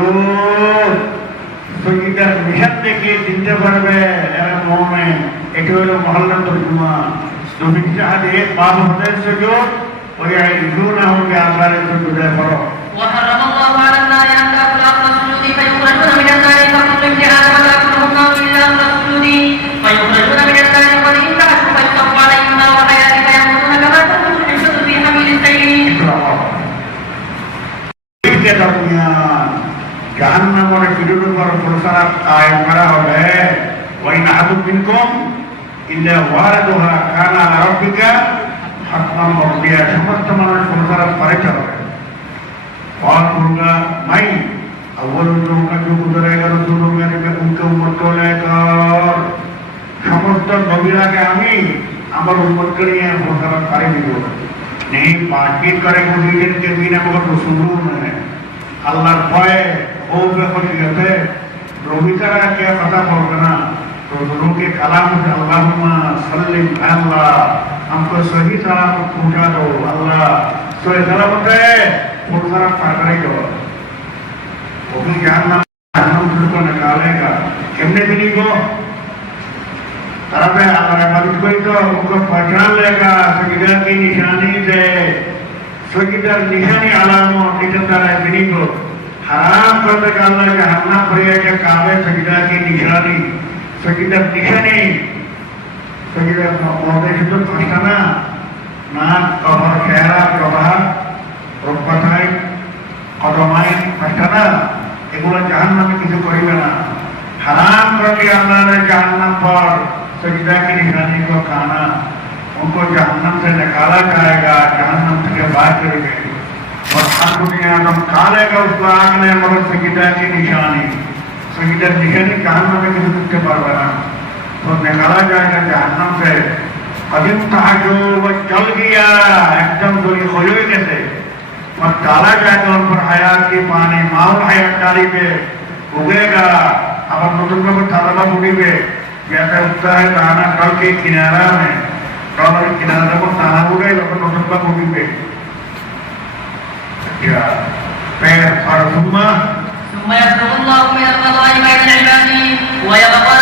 সুজুদ সজদার নিহাত থেকে চিনতে পারবে এরা মুমিন। এটা হলো মহল্লার তর্জমা। তুমি চাহতে বাব হতে সুজুদ ওই ইজুনাহু বিআসারি সুজুদে পড়ো। وحرم الله على النار أن تأكل أصل السجود فيخرجون من النار فكل ابتعاد ولا يأكله النار إلا أصل السجود فيخرجون من النار وإن تعدوا فيصب عليهم نار الحياة فيموتون كما تموت الحمة في حميل السيل. জাহান্নামের বিরুদ্ধে প্রসার কায়েম করা হবে। ওয়াইন আহাদুম মিনকুম ইল্লা ওয়ারাদুহা কানা আলা রাব্বিকা হাতমান মাকদিয়া। সমস্ত মানুষ প্রসার পারে চলবে। और होगा मैं अव्वल जो का जो गुजरेगा रसूलों मेरे में उनके उम्मत को लेकर समस्त नबीराके আমি আমার উম্মতকে নিয়ে প্রসার করে দিব। नहीं बातचीत करेंगे दिन के बिना मगर रसूलों में আল্লাহর ভয়ে खूब खलीफे रवितारा के पता बोलना ना रसूलों के कलाम से अल्लाहुम्मा सल्लिम अल्लाह हमको सही सलामत पहुंचा दो अल्लाह सही सलामत है प्रसार पाकर दो। वो भी जानना हम को निकालेगा कितने दिन को तरफ है हमारे मदद कोई तो उनको पहचान लेगा सजदा की निशानी से सजदा निशानी अलामत इतना है बिनी को हराम करने का अल्लाह के हमना पड़ेगा कि काबे सजदा की निशानी सजदा निशानी सजदा मौके से तो पहचाना नाक कमर चेहरा कबार রূপপাতায় কদমায় পাঠানা এগুলো জাহান্নামে কিছু করিবে না। হারাম করে আল্লাহ জাহান্নাম पर सजदा की निशानी को खाना उनको जहन्नम से निकाला जाएगा जहन्नम से बाहर करेंगे और हर दुनिया में खालेगा उसको आग ने मगर सजदा की निशानी जहन्नम में किसी दुख के पारवे ना तो निकाला जाएगा जहन्नम से। अजिम तहाजो वो जल गया एकदम दूरी खोई कैसे और डाला जाएगा उन पर हयात के पानी माहौल हयात डाली पे उगेगा। अब हम नतुन को थाला बुड़ी पे जैसे उगता है दाना कल के किनारा में कल के किनारे को दाना उगे तो नतुन को बुड़ी पे क्या पैर और सुम्मा ثم يفرغ الله من القضاء بين عباده ويبقى